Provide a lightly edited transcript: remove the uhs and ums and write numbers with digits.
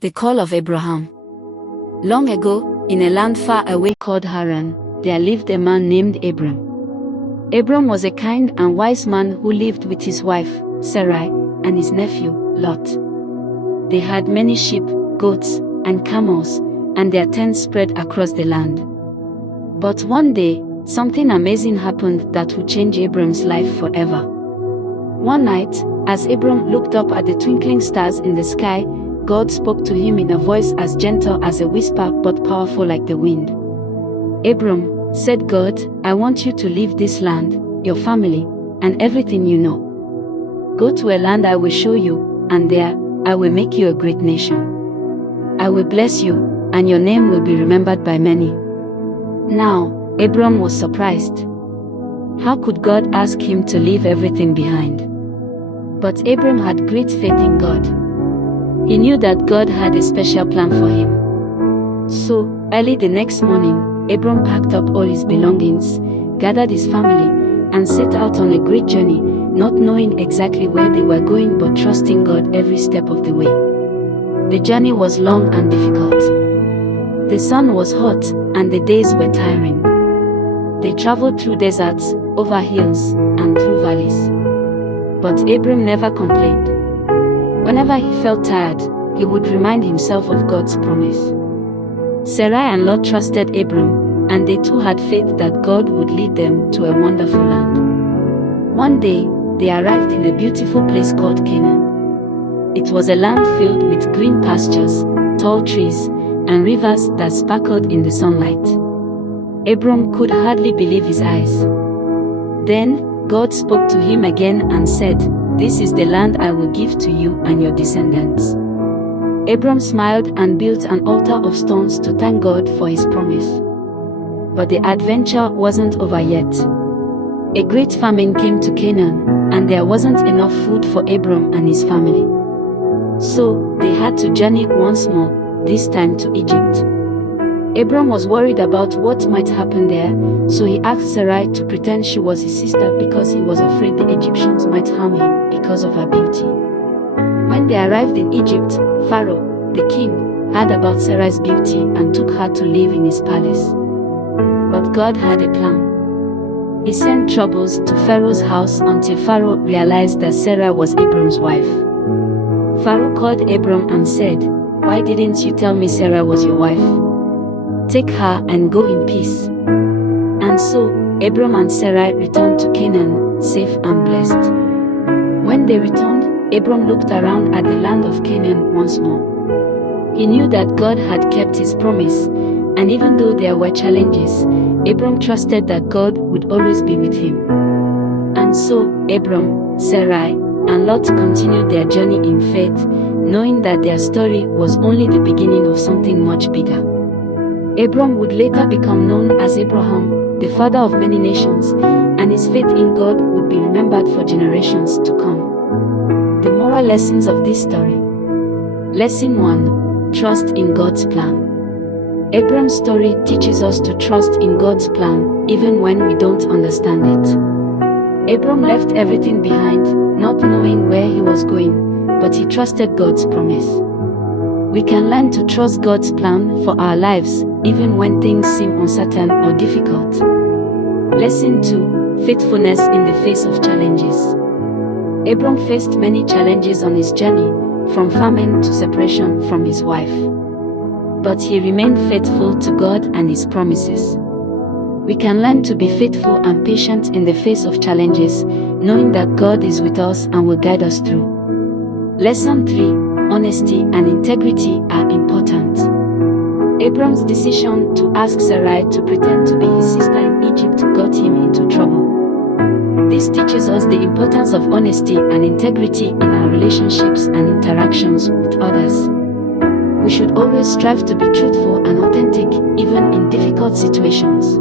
The call of Abraham. Long ago, in a land far away called Haran, there lived a man named Abram. Abram was a kind and wise man who lived with his wife, Sarai, and his nephew, Lot. They had many sheep, goats, and camels, and their tents spread across the land. But one day, something amazing happened that would change Abram's life forever. One night, as Abram looked up at the twinkling stars in the sky, God spoke to him in a voice as gentle as a whisper but powerful like the wind. "Abram," said God, "I want you to leave this land, your family, and everything you know. Go to a land I will show you, and there, I will make you a great nation. I will bless you, and your name will be remembered by many." Now, Abram was surprised. How could God ask him to leave everything behind? But Abram had great faith in God. He knew that God had a special plan for him. So, early the next morning, Abram packed up all his belongings, gathered his family, and set out on a great journey, not knowing exactly where they were going but trusting God every step of the way. The journey was long and difficult. The sun was hot, and the days were tiring. They traveled through deserts, over hills, and through valleys. But Abram never complained. Whenever he felt tired, he would remind himself of God's promise. Sarai and Lot trusted Abram, and they too had faith that God would lead them to a wonderful land. One day, they arrived in a beautiful place called Canaan. It was a land filled with green pastures, tall trees, and rivers that sparkled in the sunlight. Abram could hardly believe his eyes. Then, God spoke to him again and said, "This is the land I will give to you and your descendants." Abram smiled and built an altar of stones to thank God for his promise. But the adventure wasn't over yet. A great famine came to Canaan, and there wasn't enough food for Abram and his family. So, they had to journey once more, this time to Egypt. Abram was worried about what might happen there, so he asked Sarai to pretend she was his sister because he was afraid the Egyptians might harm him because of her beauty. When they arrived in Egypt, Pharaoh, the king, heard about Sarai's beauty and took her to live in his palace. But God had a plan. He sent troubles to Pharaoh's house until Pharaoh realized that Sarai was Abram's wife. Pharaoh called Abram and said, "Why didn't you tell me Sarai was your wife? Take her and go in peace." And so, Abram and Sarai returned to Canaan, safe and blessed. When they returned, Abram looked around at the land of Canaan once more. He knew that God had kept his promise, and even though there were challenges, Abram trusted that God would always be with him. And so, Abram, Sarai, and Lot continued their journey in faith, knowing that their story was only the beginning of something much bigger. Abram would later become known as Abraham, the father of many nations, and his faith in God would be remembered for generations to come. The moral lessons of this story. Lesson 1. Trust in God's plan. Abram's story teaches us to trust in God's plan, even when we don't understand it. Abram left everything behind, not knowing where he was going, but he trusted God's promise. We can learn to trust God's plan for our lives, even when things seem uncertain or difficult. Lesson 2. Faithfulness in the face of challenges. Abram faced many challenges on his journey, from famine to separation from his wife. But he remained faithful to God and his promises. We can learn to be faithful and patient in the face of challenges, knowing that God is with us and will guide us through. Lesson 3. Honesty and integrity are important. Abram's decision to ask Sarai to pretend to be his sister in Egypt got him into trouble. This teaches us the importance of honesty and integrity in our relationships and interactions with others. We should always strive to be truthful and authentic, even in difficult situations.